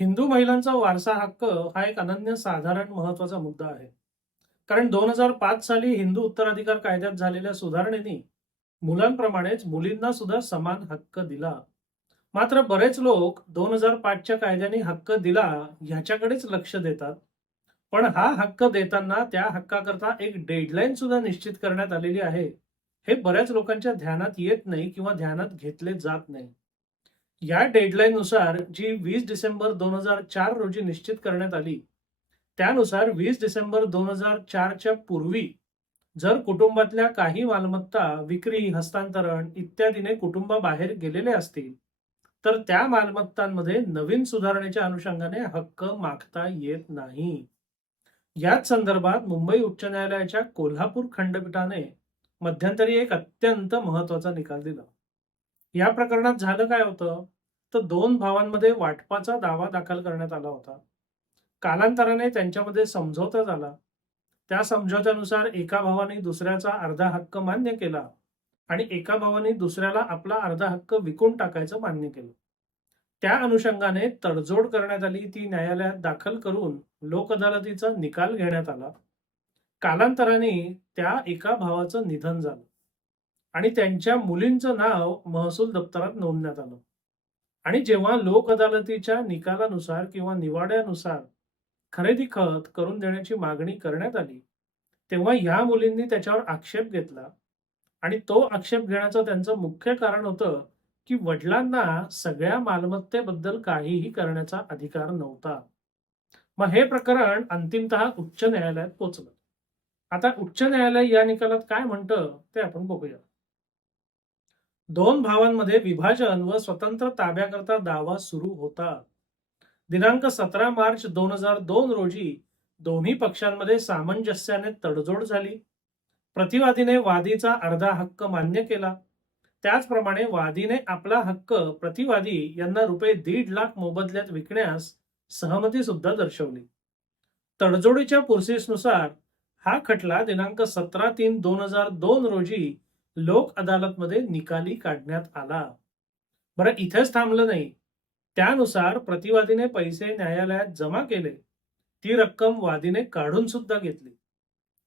हिंदू महिलांचा वारसा हक्क हा एक अनन्यसाधारण महत्वाचा मुद्दा आहे. कारण 2005 साली हिंदू उत्तराधिकार कायद्यात झालेल्या सुधारणेने मुलांप्रमाणेच मुलींना सुद्धा समान हक्क दिला. मात्र बरेच लोक 2005च्या कायद्याने हक्क दिला ह्याच्याकडेच लक्ष देतात. पण हा हक्क देताना त्या हक्काकरता एक डेडलाईन सुद्धा निश्चित करण्यात आलेली आहे. हे बऱ्याच लोकांच्या ध्यानात येत नाही किंवा ध्यानात घेतले जात नाही. या डेडलाईननुसार जी 20 डिसेंबर 2004 रोजी निश्चित करण्यात आली, त्यानुसार 20 डिसेंबर 2004च्या पूर्वी जर कुटुंबातल्या काही मालमत्ता विक्री, हस्तांतरण इत्यादीने कुटुंबाबाहेर गेलेले असतील, तर त्या मालमत्तांमध्ये नवीन सुधारणेच्या अनुषंगाने हक्क मागता येत नाही. याच संदर्भात मुंबई उच्च न्यायालयाच्या कोल्हापूर खंडपीठाने मध्यंतरी एक अत्यंत महत्वाचा निकाल दिला. या प्रकरणात झालं काय होतं, तर दोन भावांमध्ये वाटपाचा दावा दाखल करण्यात आला होता. कालांतराने त्यांच्यामध्ये समझोता झाला. त्या समझोत्यानुसार एका भावाने दुसऱ्याचा अर्धा हक्क मान्य केला आणि एका भावाने दुसऱ्याला आपला अर्धा हक्क विकून टाकायचं मान्य केलं. त्या अनुषंगाने तडजोड करण्यात आली, ती न्यायालयात दाखल करून लोक अदालतीचा निकाल घेण्यात आला. कालांतराने त्या एका भावाचं निधन झालं आणि त्यांच्या मुलींचं नाव महसूल दप्तरात नोंदण्यात आलं. आणि जेव्हा लोक अदालतीच्या निकालानुसार किंवा निवाड्यानुसार खरेदी खत करून देण्याची मागणी करण्यात आली, तेव्हा ह्या मुलींनी त्याच्यावर आक्षेप घेतला. आणि तो आक्षेप घेण्याचं त्यांचं मुख्य कारण होतं की वडिलांना सगळ्या मालमत्तेबद्दल काहीही करण्याचा अधिकार नव्हता. मग हे प्रकरण अंतिमतः उच्च न्यायालयात पोहोचलं. आता उच्च न्यायालय या निकालात काय म्हणतं ते आपण बघूया. दोन भावांमध्ये विभाजन व स्वतंत्र ताब्याकरता दावा सुरू होता. दिनांक 17 मार्च 2002 रोजी दोन्ही पक्षांमध्ये सामंजस्याने तडजोड झाली. प्रतिवादीने वादीचा अर्धा हक्क मान्य केला. त्याचप्रमाणे वादीने आपला हक्क प्रतिवादी यांना रुपये 1.5 लाख मोबदल्यात विकण्यास सहमती सुद्धा दर्शवली. तडजोडीच्या प्रोसेसनुसार हा खटला दिनांक 17/3/2002 रोजी लोक अदालतमध्ये निकाली काढण्यात आला. बरं, इथेच थांबलं नाही. त्यानुसार प्रतिवादीने पैसे न्यायालयात जमा केले. ती रक्कम वादीने काढून सुद्धा घेतली.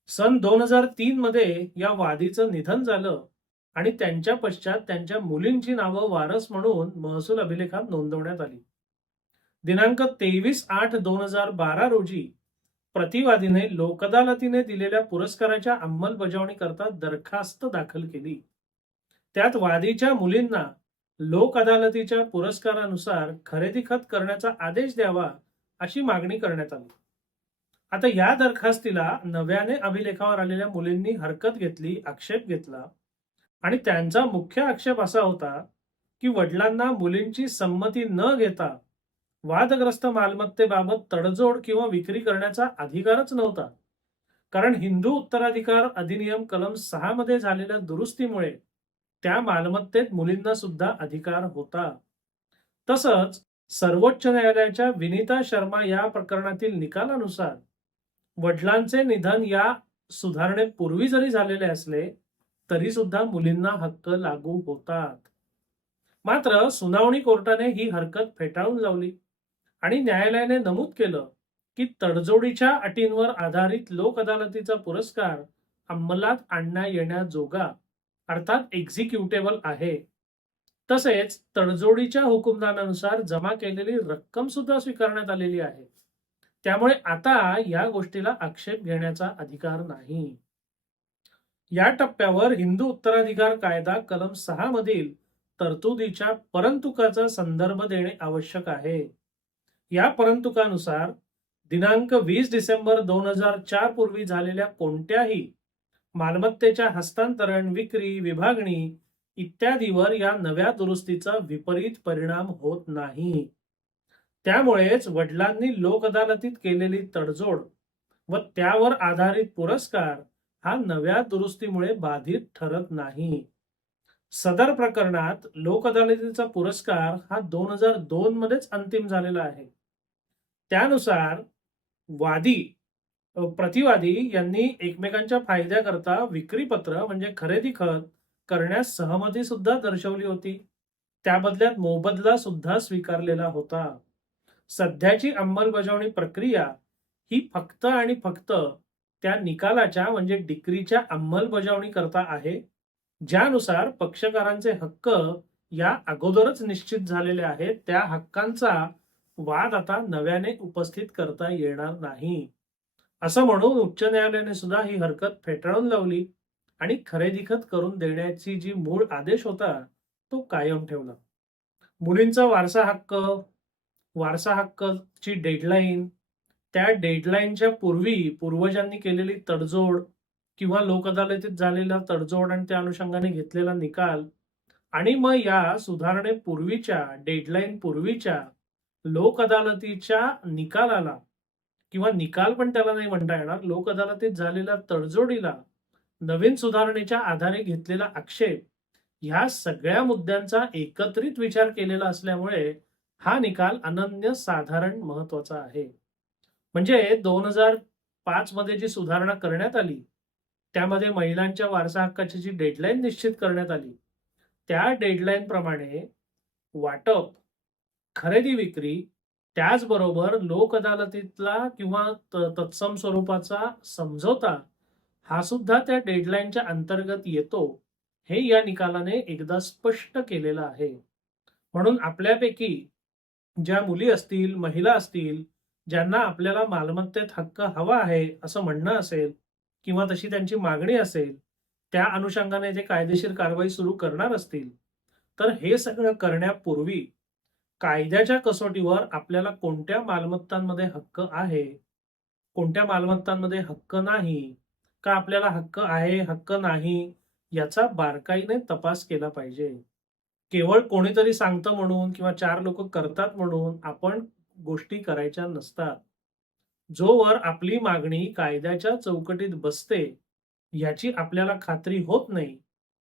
सन 2003 मध्ये या वादीचं निधन झालं आणि त्यांच्या पश्चात त्यांच्या मुलींची नावं वारस म्हणून महसूल अभिलेखात नोंदवण्यात आली. दिनांक 23/8/2012 रोजी प्रतिवादीने लोकअदालतीने दिलेल्या पुरस्काराच्या अंमलबजावणीकरता दरखास्त दाखल केली. त्यात वादीच्या मुलींना लोक अदालतीच्या पुरस्कारानुसार खरेदी खत करण्याचा आदेश द्यावा अशी मागणी करण्यात आली. आता या दरखास्तीला नव्याने अभिलेखावर आलेल्या मुलींनी हरकत घेतली, आक्षेप घेतला आणि त्यांचा मुख्य आक्षेप असा होता की वडिलांना मुलींची संमती न घेता वादग्रस्त मालमत्तेबाबत तडजोड किंवा विक्री करण्याचा अधिकारच नव्हता. कारण हिंदू उत्तराधिकार अधिनियम कलम 6 मध्ये झालेल्या दुरुस्तीमुळे त्या मालमत्तेत मुलींना सुद्धा अधिकार होता. तसंच सर्वोच्च न्यायालयाच्या विनीता शर्मा या प्रकरणातील निकालानुसार वडिलांचे निधन या सुधारणेपूर्वी जरी झालेले असले तरी सुद्धा मुलींना हक्क लागू होतात. मात्र सुनावणी कोर्टाने ही हरकत फेटाळून लावली आणि न्यायालयाने नमूद केलं की तडजोडीच्या अटींवर आधारित लोक अदालतीचा पुरस्कार अंमलात आणण्या येण्याजोगा अर्थात एक्झिक्युटेबल आहे. तसेच तडजोडीच्या हुकुमनाम्यानुसार जमा केलेली रक्कम सुद्धा स्वीकारण्यात आलेली आहे. त्यामुळे आता या गोष्टीला आक्षेप घेण्याचा अधिकार नाही. या टप्प्यावर हिंदू उत्तराधिकार कायदा कलम 6 मधील तरतुदीच्या परंतुकाचा संदर्भ देणे आवश्यक आहे. या परंतुकानुसार दिनांक 20 डिसेंबर 2004 पूर्वी झालेल्या कोणत्याही मालमत्तेच्या हस्तांतरण, विक्री, विभागणी इत्यादीवर या नव्या दुरुस्तीचा विपरीत परिणाम होत नाही. त्यामुळेच वडिलांनी लोक अदालतीत केलेली तडजोड व त्यावर आधारित पुरस्कार हा नव्या दुरुस्तीमुळे बाधित ठरत नाही. सदर प्रकरणात लोक अदालतीचा पुरस्कार हा 2002 मध्येच अंतिम झालेला आहे. त्यानुसार वादी प्रतिवादी यांनी एकमेकांच्या फायद्याकरता विक्रीपत्र म्हणजे खरेदी खत करण्यास सहमती सुद्धा दर्शवली होती. त्या बदल्यात मोबदला सुद्धा स्वीकारलेला होता. सध्याची अंमलबजावणी प्रक्रिया ही फक्त आणि फक्त त्या निकालाच्या म्हणजे डिक्रीच्या अंमलबजावणी करता आहे, ज्यानुसार पक्षकारांचे हक्क या अगोदरच निश्चित झालेले आहेत. त्या हक्कांचा वाद आता नव्याने उपस्थित करता येणार नाही, असं म्हणून उच्च न्यायालयाने सुद्धा ही हरकत फेटाळून लावली आणि खरेदी खत करून देण्याची जी मूळ आदेश होता तो कायम ठेवला. मुलींचा वारसा हक्कची डेडलाईन, त्या डेडलाईनच्या पूर्वी पूर्वजांनी केलेली तडजोड किंवा लोक अदालतीत झालेला तडजोड आणि त्या अनुषंगाने घेतलेला निकाल आणि मग या सुधारणेपूर्वीच्या डेडलाईन पूर्वीच्या लोक अदालतीच्या निकालाला किंवा निकाल पण त्याला नाही म्हणता येणार, लोक अदालतीत झालेल्या तडजोडीला नवीन सुधारणेच्या आधारे घेतलेला आक्षेप, ह्या सगळ्या मुद्द्यांचा एकत्रित विचार केलेला असल्यामुळे हा निकाल अनन्यसाधारण महत्वाचा आहे. म्हणजे 2005 मध्ये जी सुधारणा करण्यात आली त्यामध्ये महिलांच्या वारसा हक्काची जी डेडलाईन निश्चित करण्यात आली, त्या डेडलाईन प्रमाणे वाटप, खरेदी विक्री, त्याचबरोबर लोक अदालतीतला किंवा तत्सम स्वरूपाचा समझोता हा सुद्धा त्या डेडलाईनच्या अंतर्गत येतो, हे या निकालाने एकदा स्पष्ट केलेलं आहे. म्हणून आपल्यापैकी ज्या मुली असतील, महिला असतील, ज्यांना आपल्याला मालमत्तेत हक्क हवा आहे असं म्हणणं असेल किंवा तशी त्यांची मागणी असेल, त्या अनुषंगाने ते कायदेशीर कारवाई सुरू करणार असतील, तर हे सगळं करण्यापूर्वी कायद्याच्या कसोटीवर आपल्याला कोणत्या मालमत्तांमध्ये हक्क आहे, कोणत्या मालमत्तांमध्ये हक्क नाही, का आपल्याला हक्क आहे, हक्क नाही, याचा बारकाईने तपास केला पाहिजे. केवळ कोणीतरी सांगतं म्हणून किंवा 4 लोक करतात म्हणून आपण गोष्टी करायच्या नसतात. जोवर आपली मागणी कायद्याच्या चौकटीत बसते याची आपल्याला खात्री होत नाही,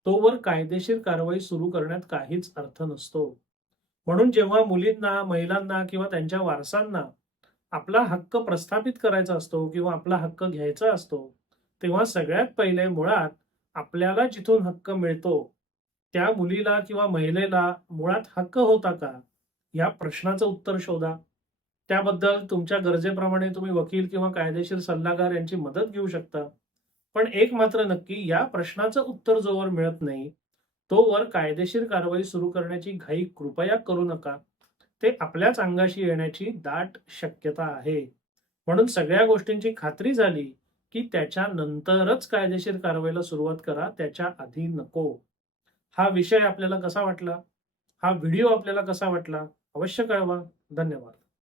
तोवर कायदेशीर कारवाई सुरू करण्यात काहीच अर्थ नसतो. म्हणून जेव्हा मुलींना, महिलांना किंवा त्यांच्या वारसांना आपला हक्क प्रस्थापित करायचा असतो किंवा आपला हक्क घ्यायचा असतो, तेव्हा सगळ्यात पहिले मुळात आपल्याला जिथून हक्क मिळतो त्या मुलीला किंवा महिलेला मुळात हक्क होता का, या प्रश्नाचं उत्तर शोधा. त्याबद्दल तुमच्या गरजेप्रमाणे तुम्ही वकील किंवा कायदेशीर सल्लागार यांची मदत घेऊ शकता. पण एक मात्र नक्की, या प्रश्नाचं उत्तर जोवर मिळत नाही तोवर कायदेशीर कारवाई सुरू करण्याची घाई कृपया करू नका. ते आपल्याच अंगाशी येण्याची दाट शक्यता आहे. म्हणून सगळ्या गोष्टींची खात्री झाली की त्याच्यानंतरच कायदेशीर कारवाईला सुरुवात करा, त्याच्या आधी नको. हा विषय आपल्याला कसा वाटला, हा व्हिडिओ आपल्याला कसा वाटला, अवश्य कळवा. धन्यवाद.